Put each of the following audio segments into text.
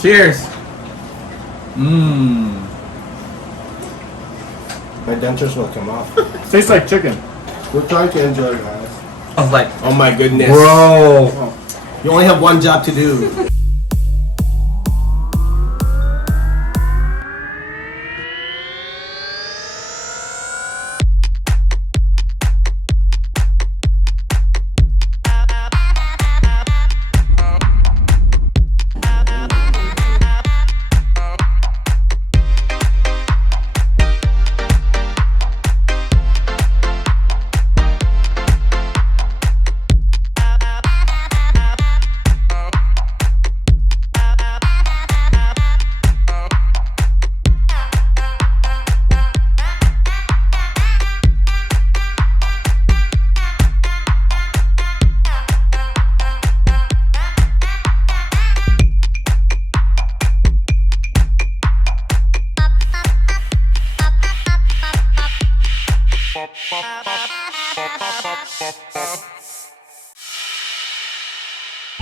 Cheers. Mmm. My dentures will come off. Tastes like chicken. We're trying to enjoy, guys. I was like, Oh my goodness. bro. You only have one job to do.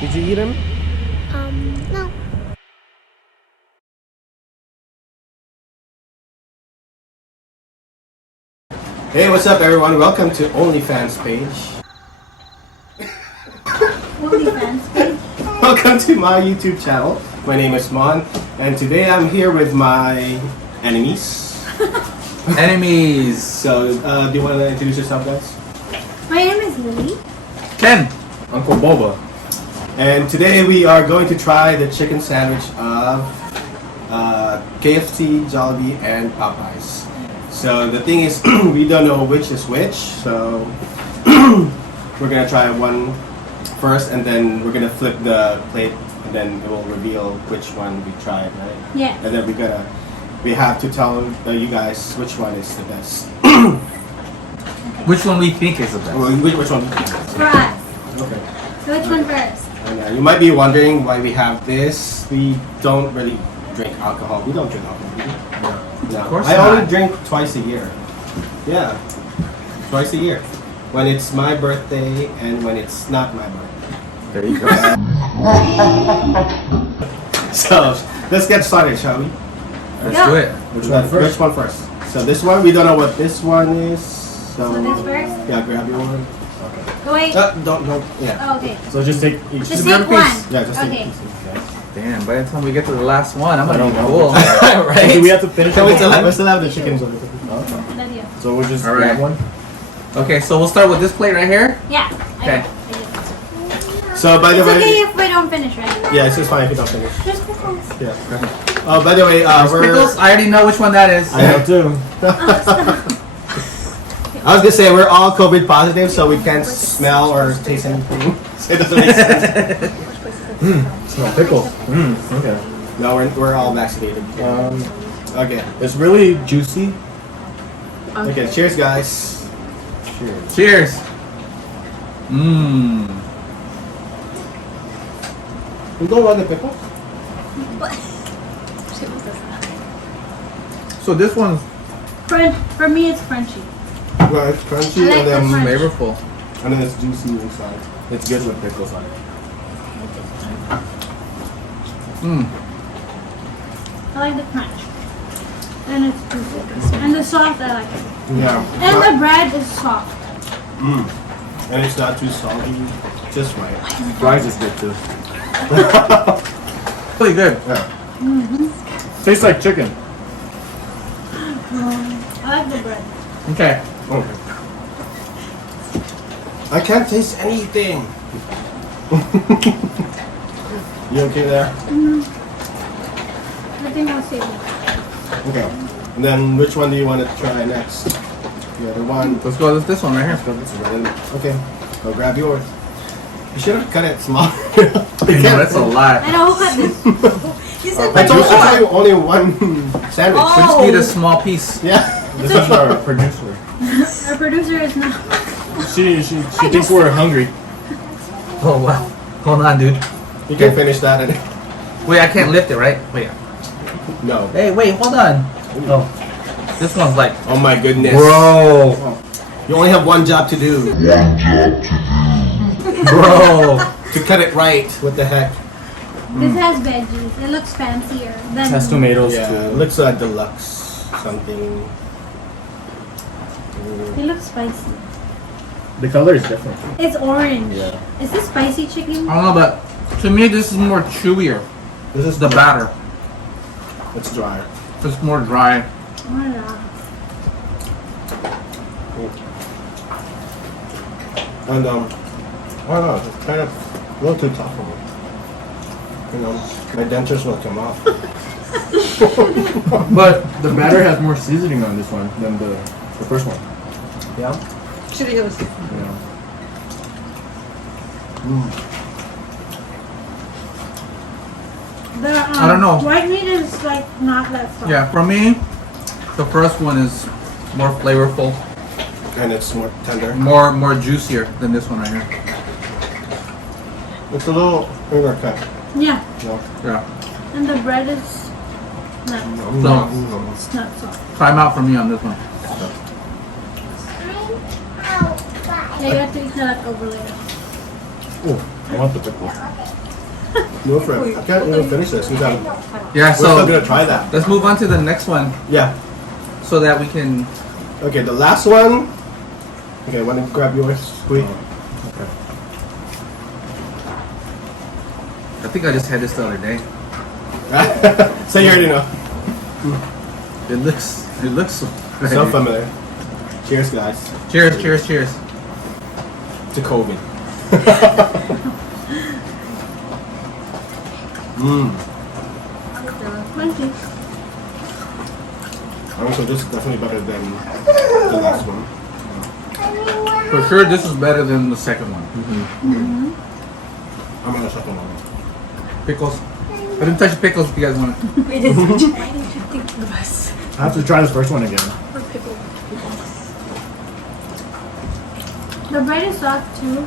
Did you eat him? No. Hey, what's up, everyone? Welcome to OnlyFans page. OnlyFans page? Welcome to my YouTube channel. My name is Mon, and today I'm here with my enemies. Enemies. So, do you want to introduce yourself, guys? My name is Lily. Ken. Uncle Boba. And today we are going to try the chicken sandwich of KFC, Jollibee, and Popeyes. So the thing is, we don't know which is which, so we're gonna try one first, and then we're gonna flip the plate, and then it will reveal which one we tried, right? Yeah. And then we have to tell you guys which one is the best. Which one we think is the best? Well, which one? For us. Okay. So which one first? And, you might be wondering why we have this. We don't really drink alcohol. We don't drink alcohol. Do we? No. Of course I not. only drink twice a year. Yeah, twice a year. When it's my birthday and when it's not my birthday. There you go. So let's get started, shall we? Let's Go. do it. Which one first? So this one, we don't know what this one is. So, So this first? Yeah, grab your one. Oh, wait. Don't. Yeah. Oh, okay. So just take each. Just grab a take one. piece. Yeah, just take Okay. pieces. Okay. Damn, by the time we get to the last one, I'm I gonna don't be know. cool. So Right? do we have to finish So it? we still have the chickens on it. Love you. So we'll just All grab right. one. Okay, so we'll start with this plate right here. Yeah. Okay. So by the It's way, okay if we don't finish, right? yeah, it's just fine if you don't finish. Just pickles. Yeah. Oh, by the way, we're. Pickles, I already know which one that is. I have two. I was gonna say we're all COVID positive, so we can't smell or taste anything. So it doesn't make sense. Smell pickles. Okay. No, we're all vaccinated. Okay. It's really juicy. Okay. Cheers, guys. Cheers. Cheers. Mmm. You don't want the pickle? So this one's For me, it's crunchy. Well, it's crunchy I like and then the crunch. flavorful. and then it's juicy inside. It's good with pickles on it. Mmm. I like the crunch. And it's juicy. And the soft, I like it. Yeah. And the bread is soft. And it's not too salty, just right. Fries is good too. Really good. Yeah. Tastes like chicken. I like the bread. Okay. Okay. I can't taste anything. You okay there? I think I'll save it. Okay. And then which one do you want to try next? The other one. Let's go with this one right here. Okay. Go grab yours. You should have cut it smaller. I know, that's a lot. I know who cut this. You said I told before. you only one sandwich. We just need a small piece. Yeah. This is our producer. Our producer is not. She thinks we're hungry. Oh wow. Hold on, dude. You can finish that. And Wait, I can't lift it, right? Wait. no. Hey, wait, hold on. Oh. This one's like, Oh my goodness. bro. You only have one job to do. Bro. To cut it right. What the heck? This has veggies. It looks fancier than. It has tomatoes Yeah, it too. looks like deluxe something. It looks spicy. The color is different. It's orange. Yeah. Is this spicy chicken? I don't know, but to me this is more chewier. This is The batter. It's dry. It's more dry. Oh, yeah. And I don't know, it's kind of a little too tough for me. You know, my dentures will come off. But the batter has more seasoning on this one than the first one. Yeah. Should have Yeah. The I don't know. white meat is like not that soft. Yeah, for me, the first one is more flavorful, And it's more tender. more juicier than this one right here. It's a little finger cut. Yeah. No. Yeah. And the bread is not. So It's not soft. time out for me on this one. Yeah, you have to eat that over later. Oh, I want the pickles. No, friend. I can't even finish this. Yeah, We're still so gonna try that. let's move on to the next one Yeah. so that we can. Okay, the last one. Okay, want to grab yours, squeak? Okay. I think I just had this the other day. So you already know. It looks So familiar. Cheers, guys. Cheers, cheers, cheers. To COVID. Mmm. Crunchy. Also, this is definitely better than the last one. For sure, this is better than the second one. I'm gonna second one. Pickles. I didn't touch the pickles if you guys want it. We did such a think the best. I have to try this first one again. For pickle. The bread is soft too.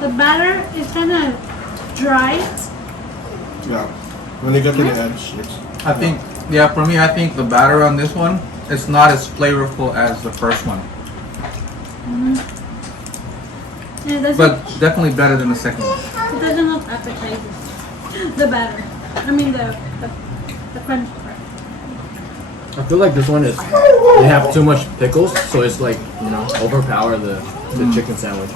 The batter is kind of dry. Yeah. When you get to the edge, it's. I think, yeah, for me, I think the batter on this one is not as flavorful as the first one, And it doesn't, but definitely better than the second one. it doesn't look appetizing. The batter. I mean the crunch part. I feel like this one is, they have too much pickles, so it's like, you know, overpower the chicken sandwich.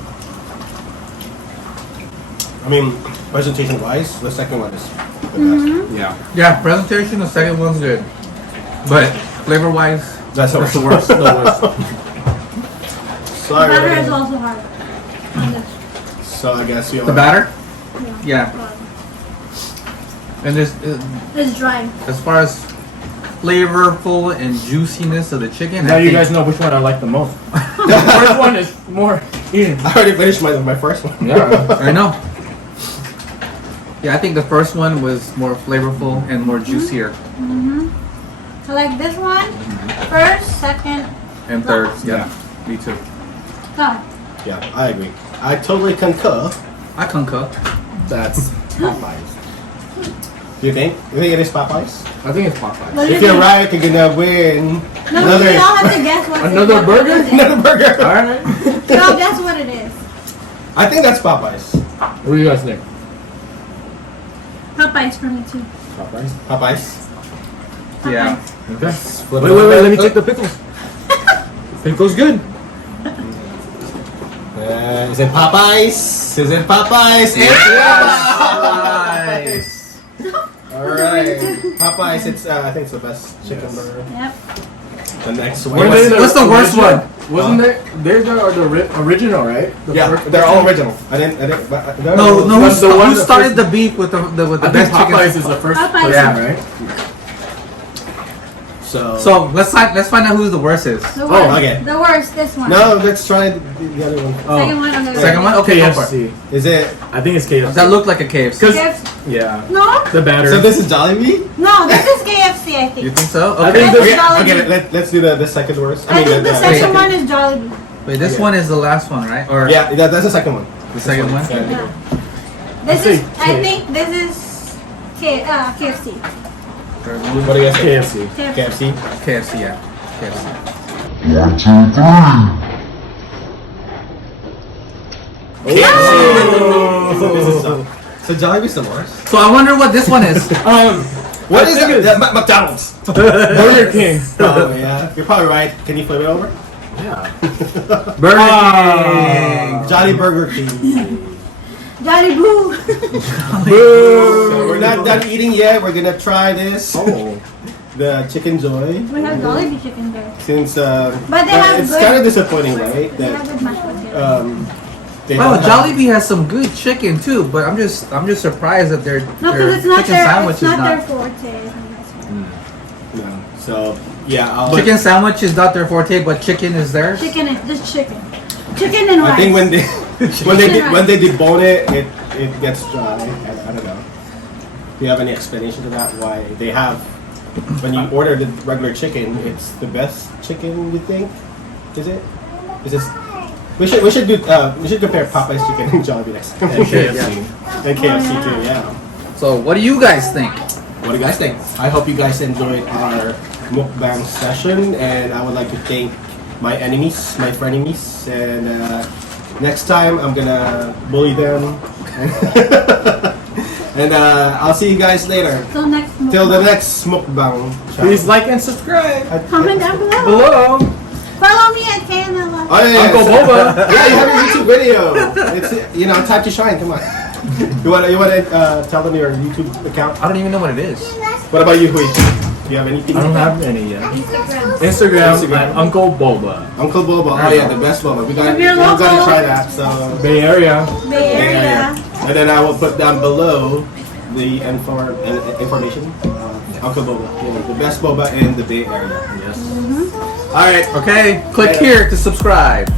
I mean, presentation wise, the second one is the best. Yeah. Yeah, presentation, the second one's good, but flavor-wise, That's that's the worst. The worst. The Sorry. batter is everyone. also hard. On this. So I guess you The batter, Yeah. and this, It's dry. as far as flavorful and juiciness of the chicken, Now I you think- guys know which one I like the most. The first one is more eating. I already finished my first one. Yeah. I know. Yeah, I think the first one was more flavorful and more juicier, So like this one, first, second, and third, yeah, me too. third. Yeah, I agree. I totally concur. I concur. That's Popeyes. Do you think? You think it is Popeyes? I think it's Popeyes. What do you If you're think? right, you're gonna win No, another you all have to guess what Another burger? another burger. Alright. You all guess what it is. I think that's Popeyes. What do you guys think? Popeyes for me too. Popeyes? Popeyes. Yeah. Okay. Wait, let me check the pickles. Pickles good. Is it Popeyes? Is it Popeyes? It's Popeyes. Alright. Popeyes, it's I think it's the best chicken burger. Yep. The next one. Weren't they What's the worst original? one? Wasn't there? They're the original, right? The Yeah, first- they're all original. I didn't. But No, What's the one who that started first- the beef with the I think best chicken? Popeyes is the first Popeyes. person, Yeah. right? So So let's find out who the worst is. The worst. okay. The worst, this one. no, let's try the other one. Second one on the Second one? Okay, go for it. KFC. Is it? I think it's KFC. That looked like a KFC. KFC. Yeah. No? The batter. So this is Jollibee? No, this is KFC, I think. You think so? I Okay. think This Okay, is Jollibee. okay let's do the second worst. I think the second one. one is Jollibee. Wait, this Okay. one is the last one, right? Or Yeah, that's the second one. the second one? Yeah. Yeah. This say is, I K. think this is KFC. What do you guys think? KFC. KFC? KFC, yeah. KFC. KFC! This is So Jollibee's the worst. So I wonder what this one is. What I is think it? it's- McDonald's. Burger King. Oh yeah, you're probably right. Can you flip it over? Yeah. Burger Ah. King. Jolly Burger King. Daddy Boo. So we're not done eating yet. We're gonna try this. Oh. The Chicken Joy. We have Jollibee chicken there. Since But they have it's good- kind of disappointing, right? They have That good mashed potatoes. they Oh, don't have- Jollibee has some good chicken too, but I'm just surprised that their No, their because it's not chicken their. sandwich It's is not their not. forte. No. So yeah, I'll. Chicken sandwich is not their forte, but chicken is theirs. Chicken is just chicken. Chicken and rice. I think when they Chicken when they debone it, it gets dry. I don't know. Do you have any explanation to that? Why they have when you order the regular chicken, it's the best chicken you think? Is it? Is this? We should compare Popeyes chicken and Jollibee next time. And KFC. And KFC Oh, yeah. too, yeah. So what do you guys think? What do you guys think? I hope you guys enjoyed our mukbang session, and I would like to thank my enemies, my frenemies, and next time I'm gonna bully them, and I'll see you guys later. Till next. Till the next mukbang. Please like and subscribe Comment down below. below. Follow me at KNL. Oh yeah, Uncle Boba. Yeah, you have a YouTube video. It's time to shine. Come on. You wanna tell them your YouTube account? I don't even know what it is. What about you, Hui? Do you have anything? I don't have any yet. Instagram. Instagram at Uncle Boba. Uncle Boba. Oh yeah, the best boba. We got If you're to local. try that. So. Bay Area. Bay Area. And then I will put down below the information. Uncle Boba, the best boba in the Bay Area. Yes. All right. Okay, click here to subscribe.